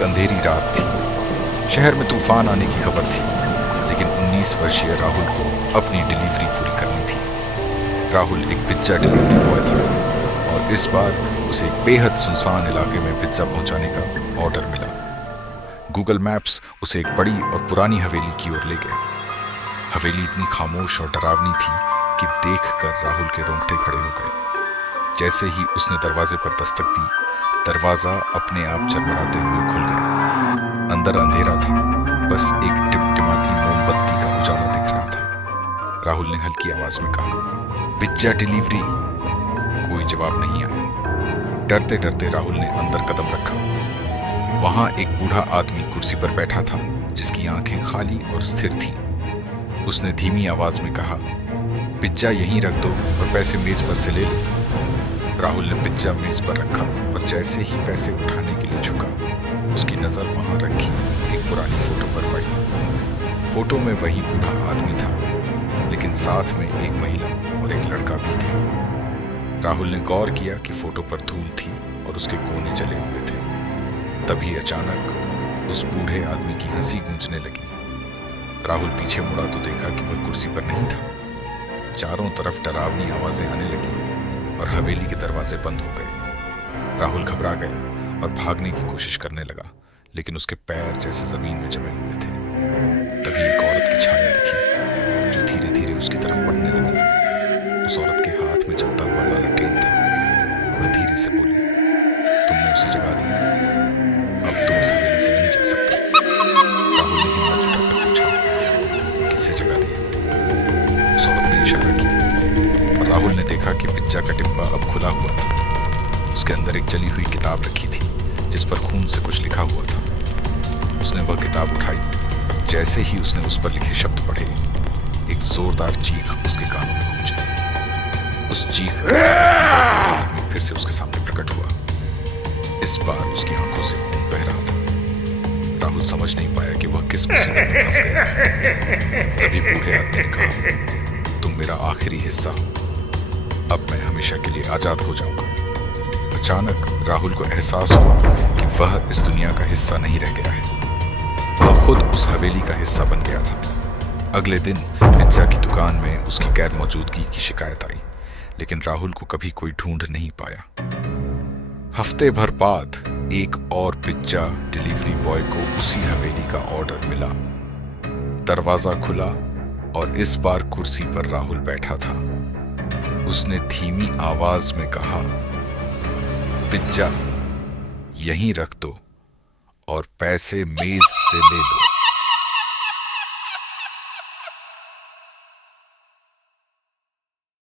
एक अंधेरी रात थी। शहर में तूफान आने की खबर थी, लेकिन 19 वर्षीय राहुल को अपनी डिलीवरी पूरी करनी थी। राहुल एक पिज्जा डिलीवरी बॉय था और इस बार उसे एक बेहद सुनसान इलाके में पिज्जा पहुंचाने का ऑर्डर मिला। गूगल मैप्स उसे एक बड़ी और पुरानी हवेली की ओर ले गया। हवेली इतनी खामोश और डरावनी थी कि देखकर राहुल के रोंगटे खड़े हो गए। जैसे ही उसने दरवाजे पर दस्तक दी, दरवाजा अपने आप चरमराते हुए खुल गया। अंदर अंधेरा था, बस एक टिमटिमाती मोमबत्ती का उजाला दिख रहा था। राहुल ने हल्की आवाज में कहा, पिज्जा डिलीवरी। कोई जवाब नहीं आया। डरते डरते राहुल ने अंदर कदम रखा। वहां एक बूढ़ा आदमी कुर्सी पर बैठा था, जिसकी आंखें खाली और स्थिर थीं। उसने धीमी आवाज में कहा, पिज्जा यहीं रख दो और पैसे मेज पर से ले लो। राहुल ने पिज्जा मेज पर रखा और जैसे ही पैसे उठाने के लिए झुका, उसकी नजर वहां रखी एक पुरानी फोटो पर पड़ी। फोटो में वही बूढ़ा आदमी था, लेकिन साथ में एक महिला और एक लड़का भी थे। राहुल ने गौर किया कि फोटो पर धूल थी और उसके कोने जले हुए थे। तभी अचानक उस बूढ़े आदमी की हंसी गूंजने लगी। राहुल पीछे मुड़ा तो देखा कि वह कुर्सी पर नहीं था। चारों तरफ डरावनी आवाजें आने लगी और हवेली के दरवाजे बंद हो गए। राहुल घबरा गया और भागने की कोशिश करने लगा, लेकिन उसके पैर जैसे जमीन में जमे हुए थे। तभी एक औरत की छाया दिखी, जो धीरे धीरे उसकी तरफ बढ़ने लगी। उस औरत के हाथ में जलता हुआ लालटेन था। वह धीरे से बोली, तुमने उसे जगा दिया, अब तुम इस हवेली से नहीं जा सकते। राहुल ने हिम्मत जुटाकर पूछा, किससे जगा दिया? उस औरत ने इशारा किया और राहुल ने देखा कि पिज्जा का डिब्बा अब खुला हुआ था। उसके अंदर एक जली हुई किताब रखी थी, जिस पर खून से कुछ लिखा हुआ था। उसने वह किताब उठाई। जैसे ही उसने उस पर लिखे शब्द पढ़े, एक जोरदार चीख उसके कानों में गूंजी। उस चीख के साथ ही आदमी फिर से उसके सामने प्रकट हुआ। इस बार उसकी आंखों से खून बह रहा था। राहुल समझ नहीं पाया कि वह किस मुसीबत में फंस गया। तभी बूढ़े आदमी ने कहा, तुम मेरा आखिरी हिस्सा हो, अब मैं हमेशा के लिए आजाद हो जाऊंगा। अचानक राहुल को एहसास हुआ कि वह इस दुनिया का हिस्सा नहीं रह गया है। वह खुद उस हवेली का हिस्सा बन गया था। अगले दिन पिज्जा की दुकान में उसकी गैर मौजूदगी की शिकायत आई, लेकिन राहुल को कभी कोई ढूंढ नहीं पाया। हफ्ते भर बाद एक और पिज्जा डिलीवरी बॉय को उसी हवेली का ऑर्डर मिला। दरवाजा खुला और इस बार कुर्सी पर राहुल बैठा था। उसने धीमी आवाज में कहा, पिज्जा यहीं रख दो और पैसे मेज से ले लो।